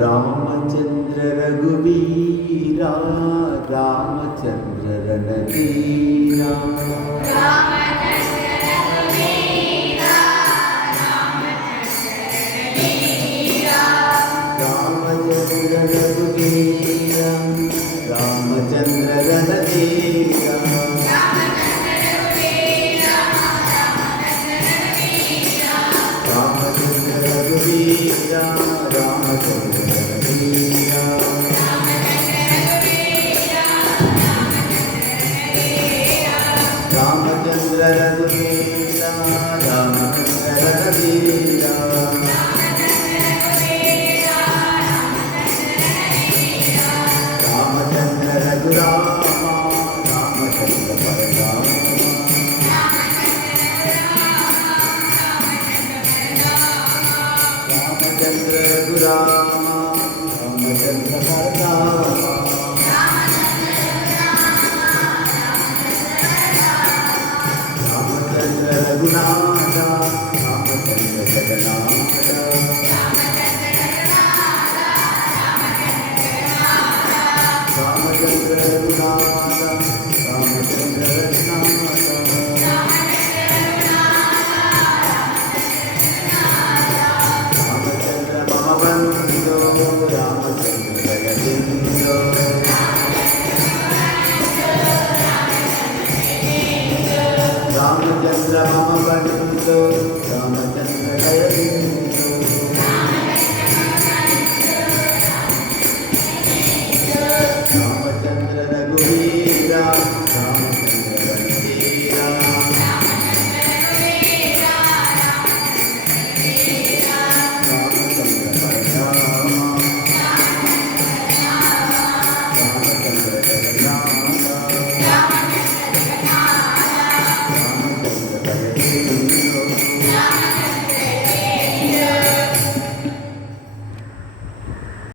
रामचंद्र रघुवीरा रामचंद्र रणधीरा रामचंद्र रघुवीरा रामचंद्र रणधीरा रामचंद्र रघुवीरा रामचंद्र रणधीरा रामचंद्र रघुवीरा रामचंद्र रणधीरा रामचंद्र रघुरामा रामचंद्र पररामा रामचंद्र रघुरामा रामचंद्र पररामा रामचंद्र रघुनाथ रामचंद्र जगन्नाथ रामचंद्र रघुनाथ रामचंद्र रघुनाथ रामचंद्र मम बंधो